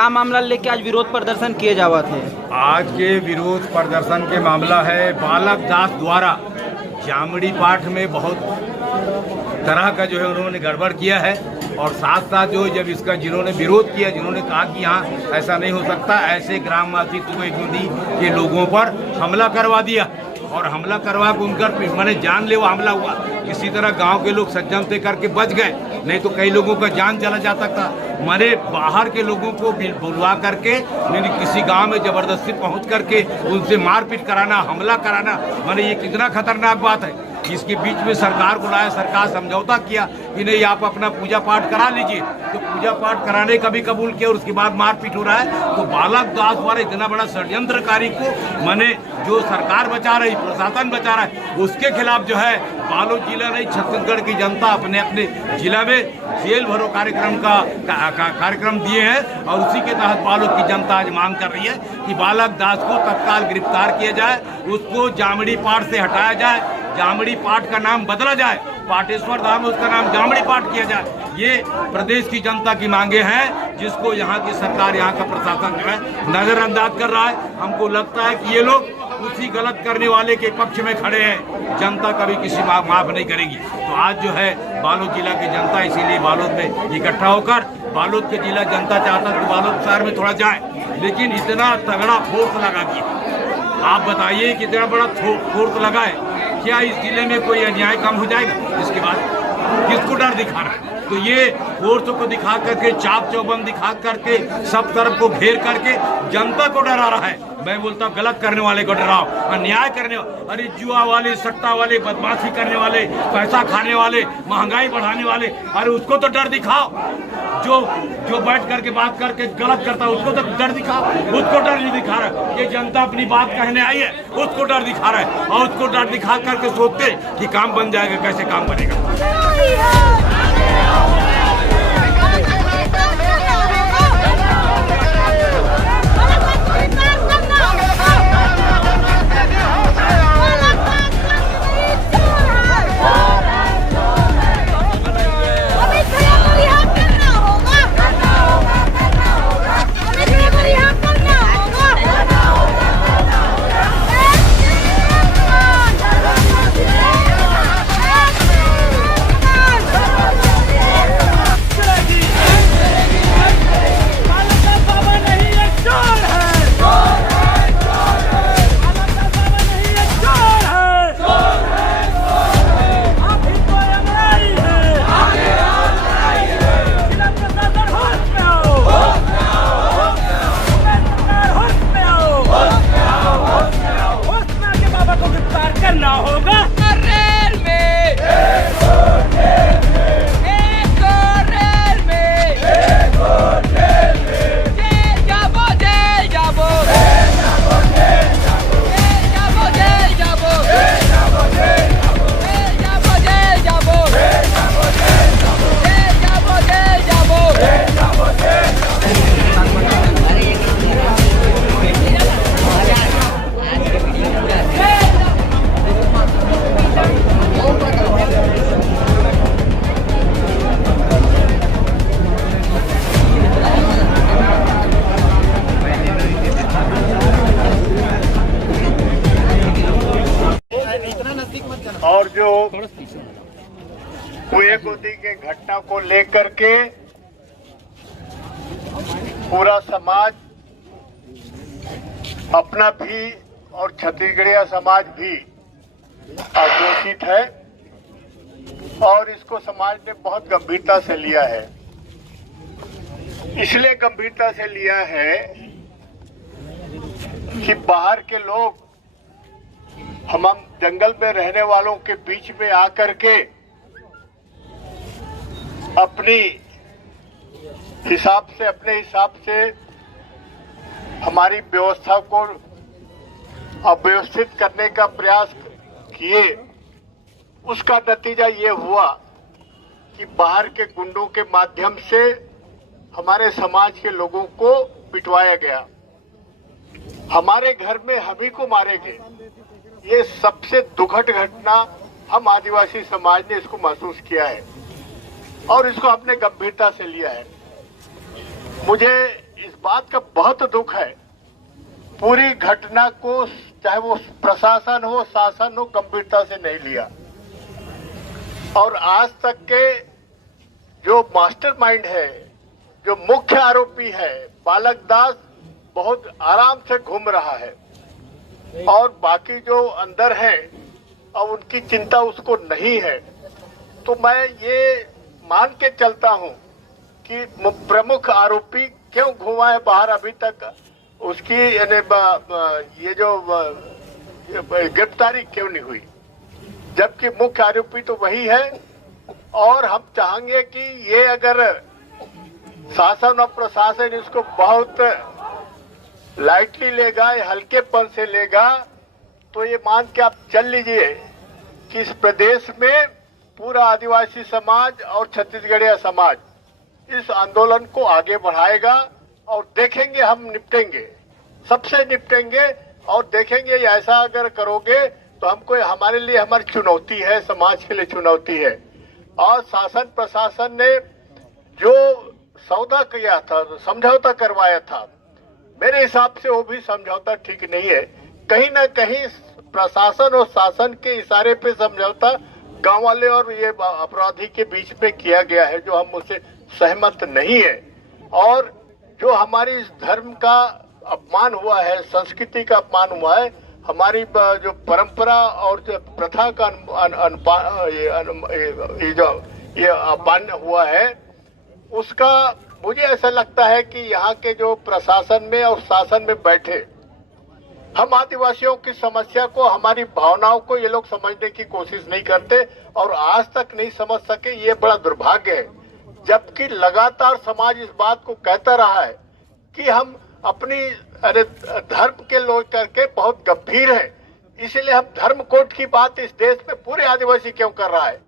का मामला लेके आज विरोध प्रदर्शन किए जावा थे? आज के विरोध प्रदर्शन के मामला है बालक दास द्वारा जामड़ी पाठ में बहुत तरह का जो है उन्होंने गड़बड़ किया है। और साथ साथ जो जब इसका जिन्होंने विरोध किया, जिन्होंने कहा कि यहाँ ऐसा नहीं हो सकता, ऐसे ग्रामवासी तुगेगुंदी के लोगों पर हमला करवा दिया। और हमला करवा के उनका मैंने जानलेवा हमला हुआ। किसी तरह गांव के लोग सज्जन से करके बच गए, नहीं तो कई लोगों का जान चला जाता था। मैंने बाहर के लोगों को बुलवा करके मैंने किसी गांव में जबरदस्ती पहुंच करके उनसे मारपीट कराना, हमला कराना, मैंने ये कितना खतरनाक बात है। इसके बीच में सरकार को लाया, सरकार समझौता किया कि नहीं आप अपना पूजा पाठ करा लीजिए, तो पूजा पाठ कराने का भी कबूल किया और उसके बाद मारपीट हो रहा है। तो बालक दास द्वारा इतना बड़ा षड्यंत्रकारी को मैंने जो सरकार बचा रही, प्रशासन बचा रहा है, उसके खिलाफ जो है बालोद जिला नहीं छत्तीसगढ़ की जनता अपने अपने जिला में जेल भरो कार्यक्रम का कार्यक्रम दिए हैं। और उसी के तहत बालोद की जनता आज मांग कर रही है कि बालक दास को तत्काल गिरफ्तार किया जाए, उसको जामड़ी पाठ से हटाया जाए, जामड़ी पाठ का नाम बदला जाए, पाटेश्वर धाम उसका नाम जामड़ी पाठ किया जाए। ये प्रदेश की जनता की मांगे हैं, जिसको यहाँ की सरकार, यहाँ का प्रशासन जो है नजरअंदाज कर रहा है। हमको लगता है कि ये लोग उसी गलत करने वाले के पक्ष में खड़े हैं। जनता कभी किसी माफ नहीं करेगी। तो आज जो है बालोद जिला की जनता इसीलिए बालोद में इकट्ठा होकर, बालोद के जिला जनता चाहता है कि बालोद शहर में थोड़ा जाए, लेकिन इतना तगड़ा फोर्स लगा दिया। आप बताइए कितना बड़ा फोर्स लगा है, क्या इस जिले में कोई अन्याय कम हो जाएगा? इसके बाद किसको डर दिखा रहा है? तो ये फोर्स को दिखा करके, चाक चौबंद दिखा करके, सब तरफ को घेर करके जनता को डरा रहा है। मैं बोलता हूँ गलत करने वाले को डराओ, अन्याय करने वाले, अरे जुआ वाले, सट्टा वाले, बदमाशी करने वाले, पैसा खाने वाले, महंगाई बढ़ाने वाले, अरे उसको तो डर दिखाओ। जो बैठ करके बात करके गलत करता है उसको तो डर दिखाओ। उसको डर नहीं दिखा रहा, ये जनता अपनी बात कहने आई है, उसको डर दिखा रहा है। और उसको डर दिखा करके सोचते कि काम बन जाएगा, कैसे काम बनेगा। और जो तुगेगुंदी के घटना को लेकर के पूरा समाज अपना भी और छत्तीसगढ़िया समाज भी आक्रोशित है और इसको समाज ने बहुत गंभीरता से लिया है। इसलिए गंभीरता से लिया है कि बाहर के लोग हम जंगल में रहने वालों के बीच में आकर के अपने हिसाब से हमारी व्यवस्था को अव्यवस्थित करने का प्रयास किए। उसका नतीजा ये हुआ कि बाहर के गुंडों के माध्यम से हमारे समाज के लोगों को पिटवाया गया, हमारे घर में हम ही को मारे गए। ये सबसे दुखद घटना हम आदिवासी समाज ने इसको महसूस किया है और इसको अपने गंभीरता से लिया है। मुझे इस बात का बहुत दुख है, पूरी घटना को चाहे वो प्रशासन हो शासन हो गंभीरता से नहीं लिया और आज तक के जो मास्टरमाइंड है, जो मुख्य आरोपी है बालक दास, बहुत आराम से घूम रहा है और बाकी जो अंदर हैं और उनकी चिंता उसको नहीं है। तो मैं ये मान के चलता हूं कि प्रमुख आरोपी क्यों घुमा है बाहर, अभी तक उसकी ये जो गिरफ्तारी क्यों नहीं हुई, जबकि मुख्य आरोपी तो वही है। और हम चाहेंगे कि ये अगर शासन और प्रशासन इसको बहुत लाइटली लेगा, हल्केपन से लेगा, तो ये मान के आप चल लीजिए कि इस प्रदेश में पूरा आदिवासी समाज और छत्तीसगढ़िया समाज इस आंदोलन को आगे बढ़ाएगा और देखेंगे, हम निपटेंगे, सबसे निपटेंगे और देखेंगे। ऐसा अगर करोगे तो हमको, हमारे लिए हमारी चुनौती है, समाज के लिए चुनौती है। और शासन प्रशासन ने जो सौदा किया था, समझौता करवाया था, मेरे हिसाब से वो भी समझौता ठीक नहीं है। कहीं ना कहीं प्रशासन और शासन के इशारे पे समझौता गांव वाले और ये अपराधी के बीच में किया गया है, जो हम उससे सहमत नहीं है। और जो हमारी इस धर्म का अपमान हुआ है, संस्कृति का अपमान हुआ है, हमारी जो परंपरा और जो प्रथा का ये अपमान हुआ है, उसका मुझे ऐसा लगता है कि यहाँ के जो प्रशासन में और शासन में बैठे, हम आदिवासियों की समस्या को, हमारी भावनाओं को ये लोग समझने की कोशिश नहीं करते और आज तक नहीं समझ सके। ये बड़ा दुर्भाग्य है, जबकि लगातार समाज इस बात को कहता रहा है कि हम अपनी धर्म के लोग करके बहुत गंभीर हैं, इसलिए हम धर्म कोड की बात इस देश में पूरे आदिवासी क्यों कर रहा है।